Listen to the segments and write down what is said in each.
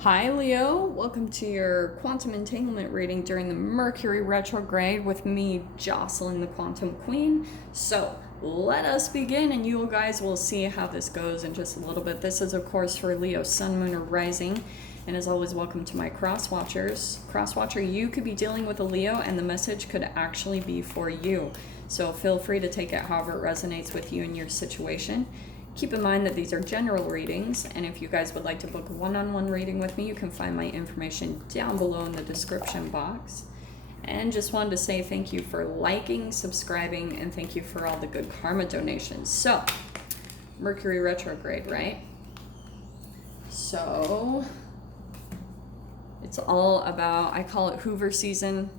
Hi Leo, welcome to your quantum entanglement reading during the Mercury retrograde with me, Jocelyn the Quantum Queen. So let us begin and you guys will see how this goes in just a little bit. This is of course for Leo, Sun, Moon, or Rising. And as always, welcome to my cross watchers. Cross watcher, you could be dealing with a Leo and the message could actually be for you. So feel free to take it however it resonates with you and your situation. Keep in mind that these are general readings, and if you guys would like to book a one-on-one reading with me, you can find my information down below in the description box. And just wanted to say thank you for liking, subscribing, and thank you for all the good karma donations. So, Mercury retrograde, right? So, it's all about, I call it Hoover season.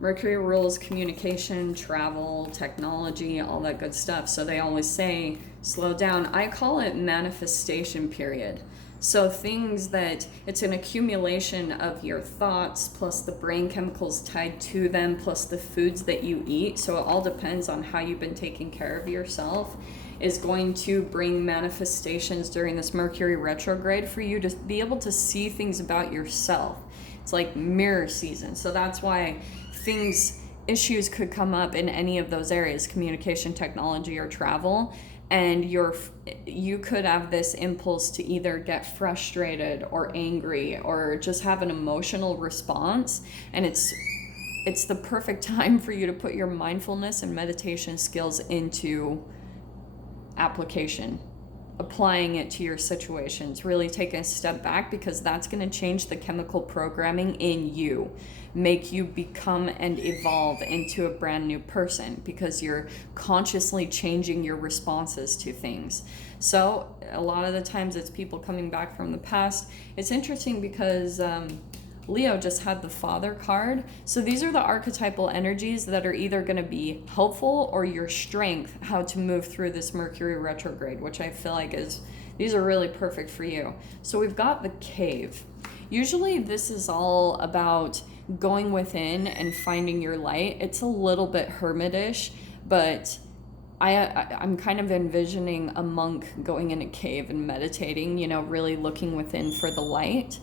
Mercury rules communication, travel, technology, all that good stuff. So they always say, slow down. I call it manifestation period. So things that it's an accumulation of your thoughts plus the brain chemicals tied to them plus the foods that you eat. So it all depends on how you've been taking care of yourself is going to bring manifestations during this Mercury retrograde for you to be able to see things about yourself. It's like mirror season. So that's why issues could come up in any of those areas, communication, technology, or travel, and you could have this impulse to either get frustrated or angry or just have an emotional response, and it's the perfect time for you to put your mindfulness and meditation skills into application, applying it to your situations, really taking a step back, because that's going to change the chemical programming in you, make you become and evolve into a brand new person because you're consciously changing your responses to things. So a lot of the times it's people coming back from the past. It's interesting because Leo just had the Father card. So these are the archetypal energies that are either going to be helpful or your strength, how to move through this Mercury retrograde, which I feel like these are really perfect for you. So we've got the Cave. Usually this is all about going within and finding your light. It's a little bit hermitish, but I'm kind of envisioning a monk going in a cave and meditating, really looking within for the light.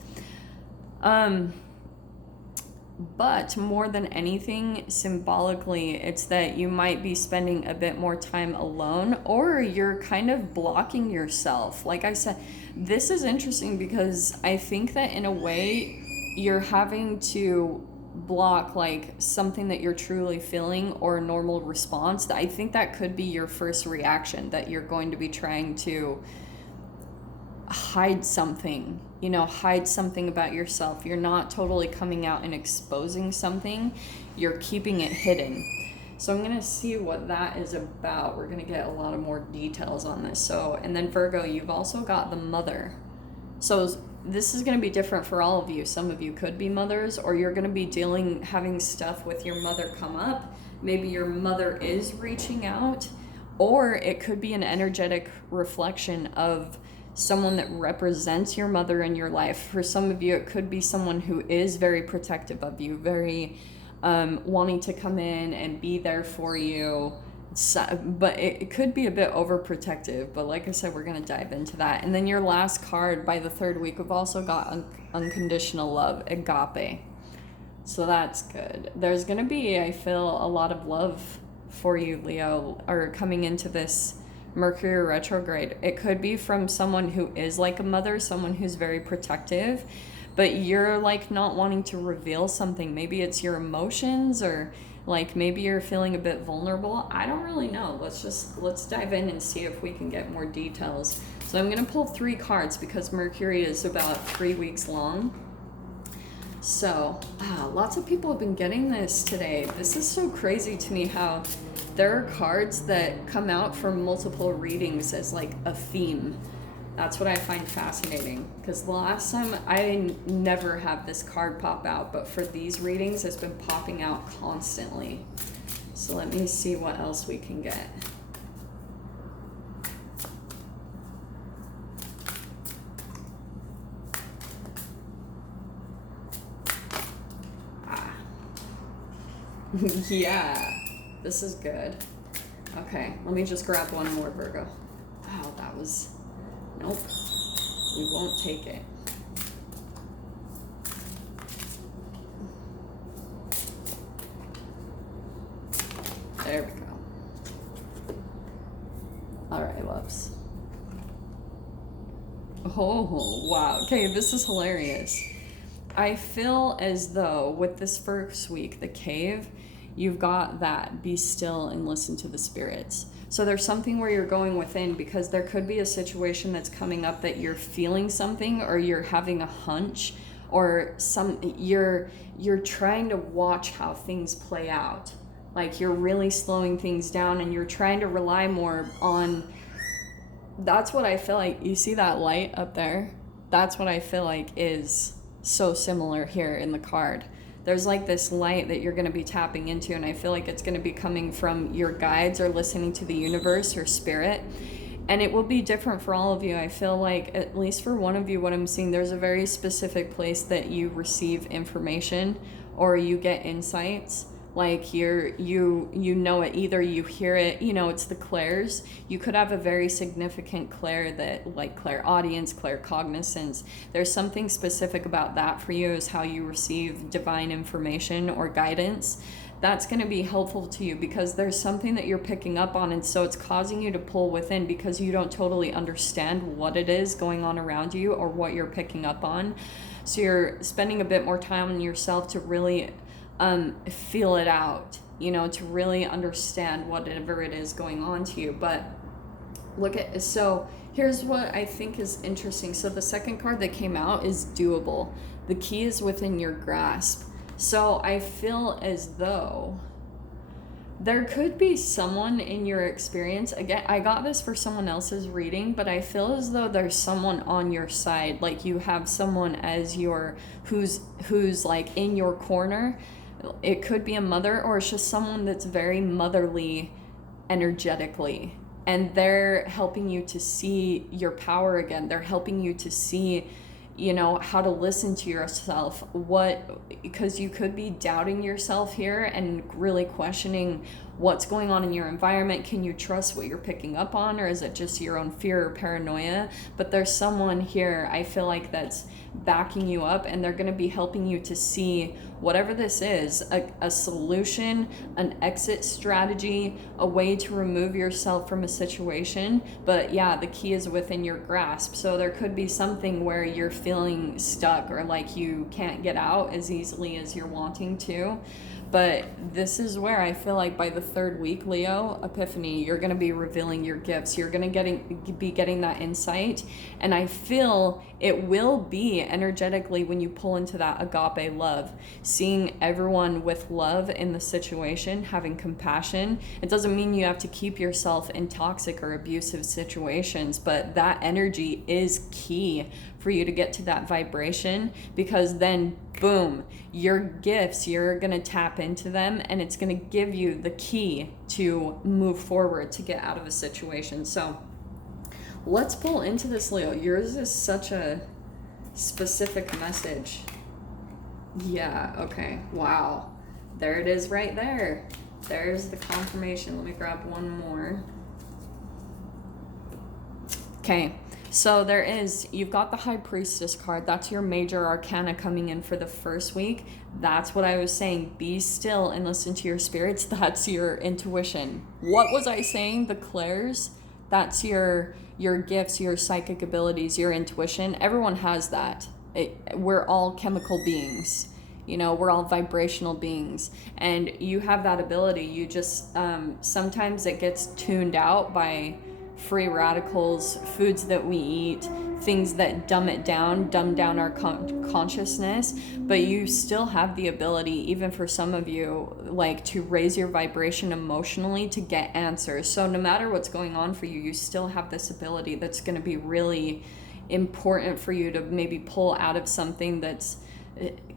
But more than anything, symbolically, it's that you might be spending a bit more time alone, or you're kind of blocking yourself. Like I said, this is interesting because I think that in a way you're having to block like something that you're truly feeling or a normal response. I think that could be your first reaction, that you're going to be trying to hide something, hide something about yourself. You're not totally coming out and exposing something, you're keeping it hidden. So I'm going to see what that is about. We're going to get a lot of more details on this. So, and then Virgo, you've also got the Mother. So this is going to be different for all of you. Some of you could be mothers, or you're going to be having stuff with your mother come up. Maybe your mother is reaching out, or it could be an energetic reflection of someone that represents your mother in your life. For some of you, it could be someone who is very protective of you, very wanting to come in and be there for you. But it could be a bit overprotective. But like I said, we're going to dive into that. And then your last card by the third week, we've also got unconditional love, agape. So that's good. There's going to be, I feel, a lot of love for you, Leo, or coming into this Mercury retrograde. It could be from someone who is like a mother, someone who's very protective, but you're like not wanting to reveal something. Maybe it's your emotions, or like maybe you're feeling a bit vulnerable. I don't really know. Let's dive in and see if we can get more details. So I'm going to pull 3 cards because Mercury is about 3 weeks long. So lots of people have been getting this today. This is so crazy to me how there are cards that come out from multiple readings as like a theme. That's what I find fascinating, because the last time I never have this card pop out, but for these readings it's been popping out constantly. So let me see what else we can get. Yeah, this is good. Okay, let me just grab one more, Virgo. Wow, that was... Nope. We won't take it. There we go. All right, loves. Oh, wow. Okay, this is hilarious. I feel as though with this first week, the cave, you've got that be still and listen to the spirits. So there's something where you're going within, because there could be a situation that's coming up that you're feeling something, or you're having a hunch, or you're trying to watch how things play out. Like you're really slowing things down and you're trying to rely more on. That's what I feel like. You see that light up there? That's what I feel like is so similar here in the card. There's like this light that you're going to be tapping into, and I feel like it's going to be coming from your guides or listening to the universe or spirit. And it will be different for all of you. I feel like, at least for one of you, what I'm seeing, there's a very specific place that you receive information or you get insights. Like you know it, either you hear it, it's the clairs. You could have a very significant clair that, like clairaudience, claircognizance. There's something specific about that for you, is how you receive divine information or guidance. That's going to be helpful to you, because there's something that you're picking up on, and so it's causing you to pull within because you don't totally understand what it is going on around you or what you're picking up on. So you're spending a bit more time on yourself to really feel it out, to really understand whatever it is going on to you. But so here's what I think is interesting. So the second card that came out is doable. The key is within your grasp. So I feel as though there could be someone in your experience. Again, I got this for someone else's reading, but I feel as though there's someone on your side. Like you have someone as who's like in your corner. It could be a mother, or it's just someone that's very motherly energetically, and they're helping you to see your power again. They're helping you to see, how to listen to yourself, because you could be doubting yourself here and really questioning what's going on in your environment. Can you trust what you're picking up on, or is it just your own fear or paranoia? But there's someone here, I feel like, that's backing you up, and they're going to be helping you to see whatever this is, a solution, an exit strategy, a way to remove yourself from a situation. But yeah, the key is within your grasp. So there could be something where you're feeling stuck, or like you can't get out as easily as you're wanting to. But this is where I feel like by the third week, Leo, Epiphany, you're going to be revealing your gifts. You're going to be getting that insight. And I feel it will be energetically when you pull into that agape love, seeing everyone with love in the situation, having compassion. It doesn't mean you have to keep yourself in toxic or abusive situations, but that energy is key for you to get to that vibration, because then boom, your gifts, you're going to tap into them, and it's going to give you the key to move forward, to get out of a situation. So let's pull into this, Leo. Yours is such a specific message. Yeah, okay. Wow. There it is right there. There's the confirmation. Let me grab one more. Okay. So you've got the High Priestess card. That's your major arcana coming in for the first week. That's what I was saying. Be still and listen to your spirits. That's your intuition. What was I saying? The clairs? That's your gifts, your psychic abilities, your intuition. Everyone has that. We're all chemical beings. We're all vibrational beings. And you have that ability. You just, sometimes it gets tuned out by free radicals, foods that we eat, things that dumb down our consciousness. But you still have the ability, even for some of you, like to raise your vibration emotionally to get answers. So no matter what's going on for you, you still have this ability that's going to be really important for you to maybe pull out of something that's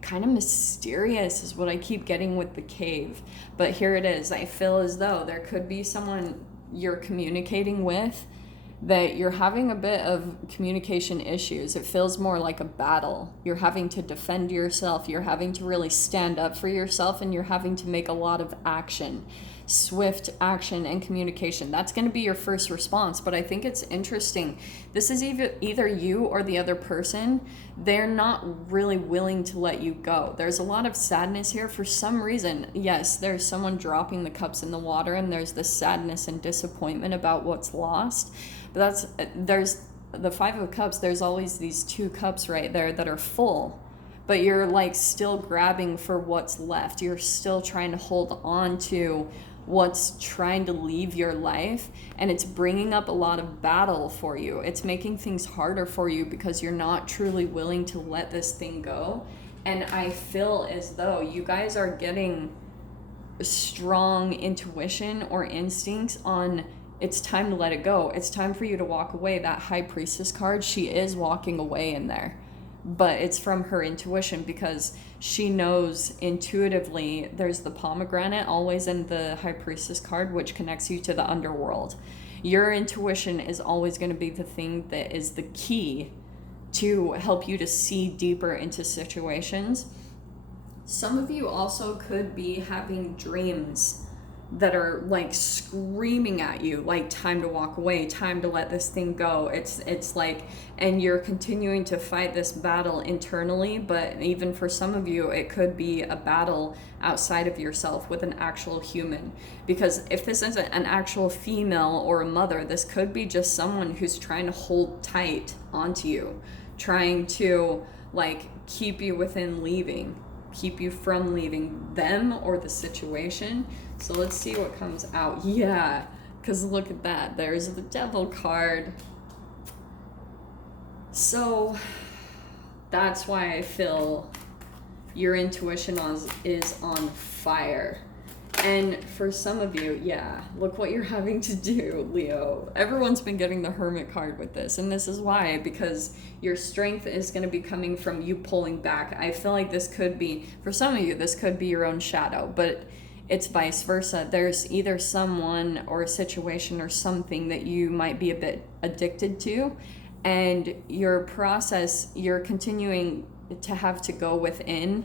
kind of mysterious, is what I keep getting with the cave. But here it is. I feel as though there could be someone you're communicating with that you're having a bit of communication issues. It feels more like a battle. You're having to defend yourself. You're having to really stand up for yourself, and you're having to make a lot of action. swift action and communication. That's going to be your first response. But I think it's interesting. This is either you or the other person. They're not really willing to let you go. There's a lot of sadness here for some reason. Yes, there's someone dropping the cups in the water, and there's this sadness and disappointment about what's lost. But there's the Five of Cups. There's always these two cups right there that are full, but you're like still grabbing for what's left. You're still trying to hold on to what's trying to leave your life, and it's bringing up a lot of battle for you. It's making things harder for you because you're not truly willing to let this thing go. And I feel as though you guys are getting strong intuition or instincts on it's time to let it go. It's time for you to walk away. That High Priestess card, she is walking away in there, but it's from her intuition, because she knows intuitively. There's the pomegranate always in the High Priestess card, which connects you to the underworld. Your intuition is always going to be the thing that is the key to help you to see deeper into situations. Some of you also could be having dreams that are like screaming at you, like time to walk away, time to let this thing go. It's like, and you're continuing to fight this battle internally, but even for some of you, it could be a battle outside of yourself with an actual human. Because if this isn't an actual female or a mother, this could be just someone who's trying to hold tight onto you, trying to like keep you within leaving, keep you from leaving them or the situation. So let's see what comes out. Yeah, because look at that. There's the Devil card. So that's why I feel your intuition is on fire. And for some of you, yeah, look what you're having to do, Leo. Everyone's been getting the Hermit card with this, and this is why, because your strength is going to be coming from you pulling back. I feel like this could be, for some of you, this could be your own shadow, but it's vice versa. There's either someone or a situation or something that you might be a bit addicted to, and your process, you're continuing to have to go within,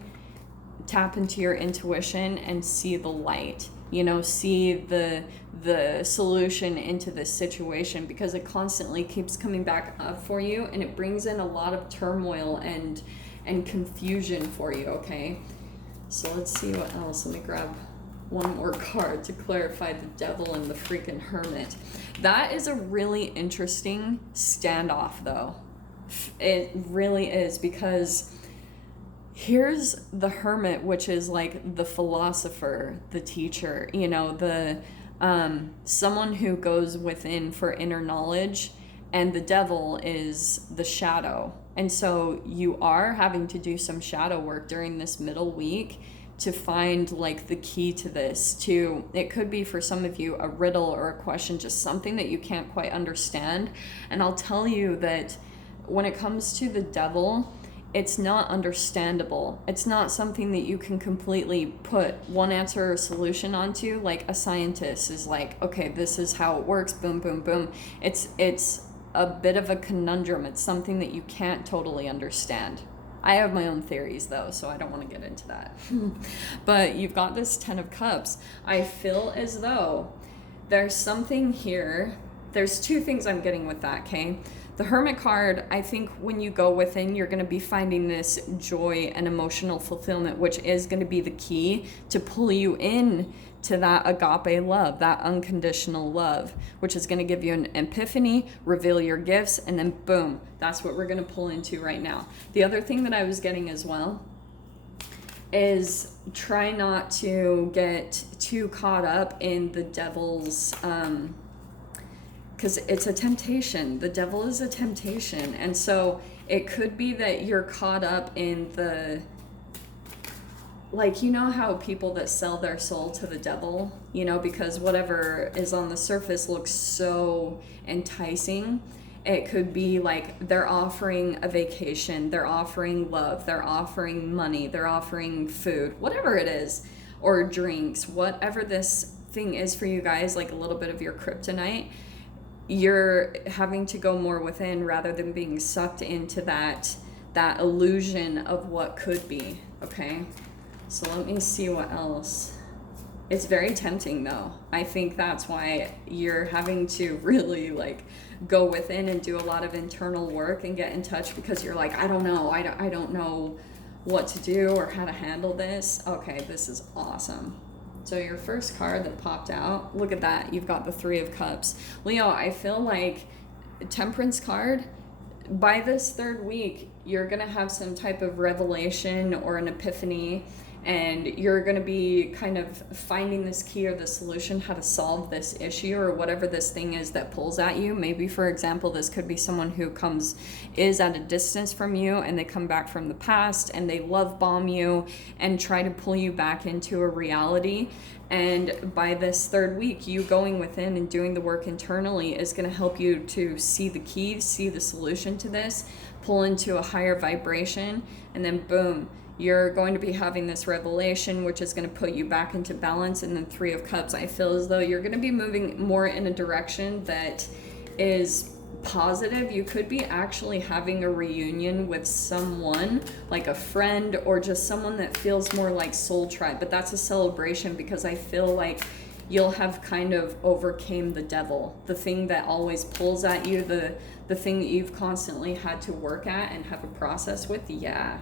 tap into your intuition and see the light, see the solution into this situation, because it constantly keeps coming back up for you, and it brings in a lot of turmoil and confusion for you. Okay, so let's see what else. Let me grab one more card to clarify the Devil and the freaking Hermit. That is a really interesting standoff, though. It really is, because here's the Hermit, which is like the philosopher, the teacher, the someone who goes within for inner knowledge, and the Devil is the shadow. And so you are having to do some shadow work during this middle week to find like the key to this. It could be for some of you a riddle or a question, just something that you can't quite understand. And I'll tell you that when it comes to the Devil, it's not understandable. It's not something that you can completely put one answer or solution onto. Like a scientist is like, okay, this is how it works, boom, boom, boom. It's a bit of a conundrum. It's something that you can't totally understand. I have my own theories though, so I don't want to get into that. But you've got this 10 of Cups. I feel as though there's something here. There's two things I'm getting with that, okay? The Hermit card, I think when you go within, you're going to be finding this joy and emotional fulfillment, which is going to be the key to pull you in to that agape love, that unconditional love, which is going to give you an epiphany, reveal your gifts, and then boom, that's what we're going to pull into right now. The other thing that I was getting as well is try not to get too caught up in the Devil's because it's a temptation. The Devil is a temptation. And so it could be that you're caught up in the, like, how people that sell their soul to the devil, because whatever is on the surface looks so enticing. It could be like they're offering a vacation, they're offering love, they're offering money, they're offering food, whatever it is, or drinks, whatever this thing is for you guys, like a little bit of your kryptonite. You're having to go more within rather than being sucked into that illusion of what could be, okay? So let me see what else. It's very tempting though. I think that's why you're having to really like go within and do a lot of internal work and get in touch, because you're like, I don't know. I don't know what to do or how to handle this. Okay, this is awesome. So your first card that popped out, look at that. You've got the Three of Cups. Leo, I feel like Temperance card, by this third week, you're going to have some type of revelation or an epiphany, and you're going to be kind of finding this key or the solution, how to solve this issue or whatever this thing is that pulls at you. Maybe, for example, this could be someone who is at a distance from you, and they come back from the past and they love bomb you and try to pull you back into a reality. And by this third week, you going within and doing the work internally is going to help you to see the key, see the solution to this, pull into a higher vibration, and then boom, you're going to be having this revelation, which is going to put you back into balance. And then Three of Cups, I feel as though you're going to be moving more in a direction that is positive. You could be actually having a reunion with someone, like a friend or just someone that feels more like soul tribe. But that's a celebration, because I feel like you'll have kind of overcame the devil, the thing that always pulls at you, the thing that you've constantly had to work at and have a process with. Yeah.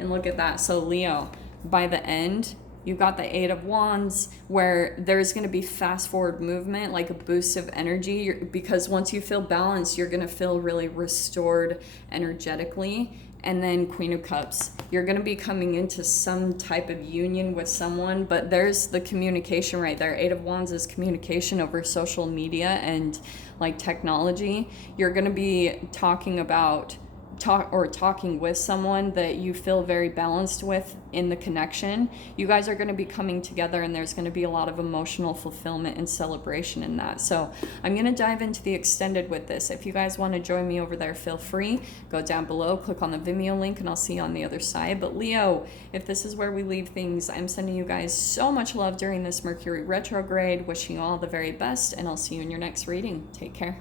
And look at that. So Leo, by the end, you've got the Eight of Wands, where there's going to be fast forward movement, like a boost of energy, because once you feel balanced, you're going to feel really restored energetically. And then Queen of Cups, you're going to be coming into some type of union with someone, but there's the communication right there. Eight of Wands is communication over social media and like technology. You're going to be talking with someone that you feel very balanced with in the connection. You guys are going to be coming together, and there's going to be a lot of emotional fulfillment and celebration in that. So I'm going to dive into the extended with this. If you guys want to join me over there, feel free. Go down below, click on the Vimeo link, and I'll see you on the other side. But Leo, if this is where we leave things, I'm sending you guys so much love during this Mercury retrograde, wishing you all the very best, and I'll see you in your next reading. Take care.